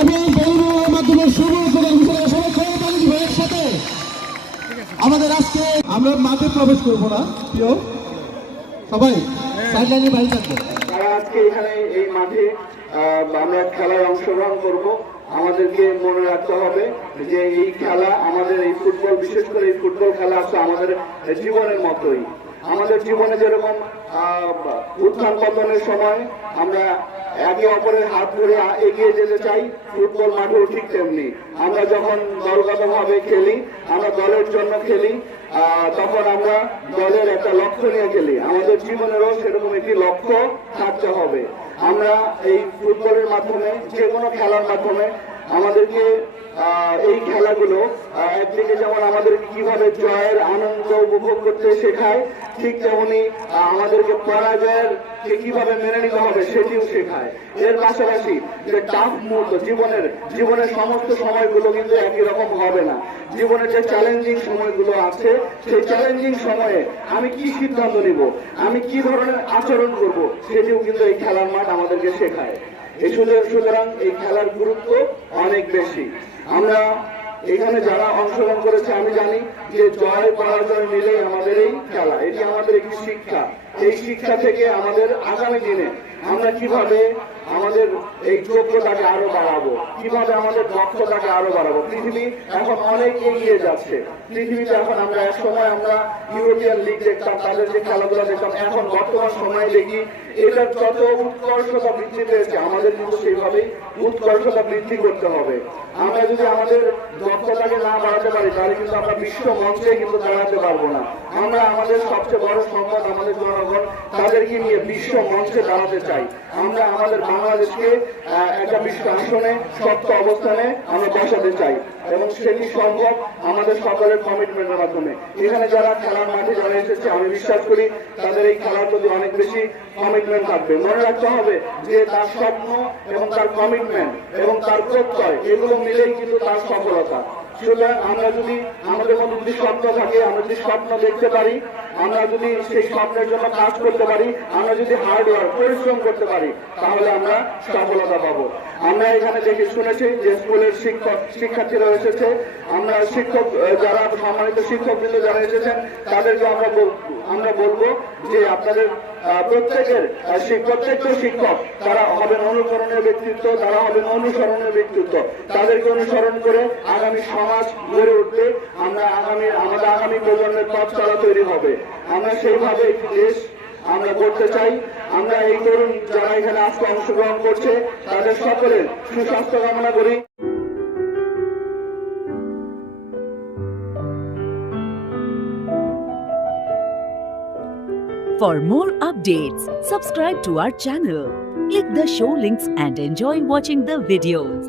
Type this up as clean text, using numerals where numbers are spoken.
এবং বলুনের মাধ্যমে শুভ উদ্বোধন ঘোষণা সবাই সহযোগী ভাইয়ের সাথে আমাদের আজকে আমরা মাঠে প্রবেশ করবো না প্রিয় সবাই সাইডলাইনে বাইরে থাকবে। আজকে এখানে এই মাঠে আমরা খেলায় অংশগ্রহণ করব। আমাদেরকে মনে রাখতে হবে যে এই খেলা আমাদের এই ফুটবল, বিশেষ করে এই ফুটবল খেলা আসলে আমাদের জীবনের মতোই। আমাদের জীবনে যেরকম উত্থান পতনের সময় আমরা একে অপরের হাত ধরে এগিয়ে যেতে চাই, ফুটবল মাঠেও ঠিক তেমনি। আমরা যখন দলগতভাবে খেলি, আমরা দলের জন্য খেলি, তখন আমরা দলের একটা লক্ষ্য নিয়ে খেলি। আমাদের জীবনেরও সেরকম একটি লক্ষ্য থাকতে হবে। আমরা এই ফুটবলের মাধ্যমে, যে কোনো খেলার মাধ্যমে আমাদেরকে এই খেলাগুলো একদিকে যেমন আমাদেরকে কিভাবে জয়ের আনন্দ উপভোগ করতে শেখায়, ঠিক তেমনি আমাদেরকে পরাজয়ের কিভাবে মেনে নিতে হবে সেটিও শেখায়। এর পাশাপাশি যে টাফ মুহূর্ত, জীবনের সমস্ত সময়গুলো কিন্তু একই রকম হবে না। জীবনের যে চ্যালেঞ্জিং সময়গুলো আছে, সেই চ্যালেঞ্জিং সময়ে আমি কি সিদ্ধান্ত নিব, আমি কি ধরনের আচরণ করব, সেটিও কিন্তু এই খেলার মাঠ আমাদেরকে শেখায়। সুতরাং এই খেলার গুরুত্ব অনেক বেশি। আমরা এখানে যারা অংশগ্রহণ করেছে আমি জানি যে জয় পরাজয় মিলেই আমাদের এই খেলা, এটি আমাদের একটি শিক্ষা। এই শিক্ষা থেকে আমাদের আগামী দিনে আমরা কিভাবে আমাদের এই যোগ্যতাকে আরো বাড়াবো, কিভাবে আমাদের দক্ষতাকে আরো বাড়াবো। পৃথিবী এখন অনেক এগিয়ে যাচ্ছে। পৃথিবীতে এখন আমরা এক সময় আমরা ইউরোপিয়ান লিগ দেখতাম, তাদের যে খেলাধুলা দেখতাম, এখন বর্তমান সময়ে দেখি এটার যত উৎকর্ষতা বৃদ্ধি পেয়েছে, আমাদের কিন্তু সেইভাবেই উৎকর্ষতা বৃদ্ধি করতে হবে। আমরা যদি আমাদের দক্ষতাকে না বাড়াতে পারি, তাহলে কিন্তু আমরা বিশ্ব মঞ্চে কিন্তু দাঁড়াতে পারবো না। আমরা আমাদের সবচেয়ে বড় সম্পদ আমাদের জনগণ, তাদেরকে নিয়ে বিশ্ব মঞ্চে দাঁড়াতে চাই। আমরা আমাদের বাংলাদেশকে একটা বিশ্ব আসনে, শক্ত অবস্থানে আমরা বসাতে চাই, এবং সেটি সম্ভব আমাদের সকলের কমিটমেন্টের মাধ্যমে। এখানে যারা খেলার মাঠে যারা এসেছে, আমি বিশ্বাস করি তাদের এই খেলার প্রতি অনেক বেশি কমিটমেন্ট থাকবে। মনে রাখতে হবে যে তার স্বপ্ন এবং তার কমিটমেন্ট এবং তার প্রত্যয়, এগুলো মিলেই কিন্তু তার সফলতা। সুতরাং আমরা যদি আমাদের মধ্যে যদি স্বপ্ন থাকে, আমরা যদি স্বপ্ন দেখতে পারি, আমরা যদি সেই স্বপ্নের জন্য কাজ করতে পারি, আমরা যদি হার্ডওয়ার্ক পরিশ্রম করতে পারি, তাহলে আমরা সফলতা পাবো। আমরা এখানে দেখে শুনেছি যে স্কুলের শিক্ষার্থীরা এসেছে, আমরা শিক্ষক যারা সম্মানিত শিক্ষকবৃন্দ যারা এসেছেন, তাদেরকে আমরা বলবো যে আপনাদের প্রত্যেকটা শিক্ষক তারা হবেন অনুকরণীয় ব্যক্তিত্ব, তারা হবেন অনুসরণীয় ব্যক্তিত্ব। তাদেরকে অনুসরণ করে আগামী সমাজ গড়ে উঠবে, আমাদের আগামী প্রজন্মের পথ চলা তৈরি হবে। আমরা সেইভাবে একটি দেশ আমরা করতে চাই। আমরা এই তরুণ যারা এখানে আজকে অংশগ্রহণ করছে, তাদের সকলের সুস্বাস্থ্য কামনা করি। For more updates, subscribe to our channel, click the show links and enjoy watching the videos.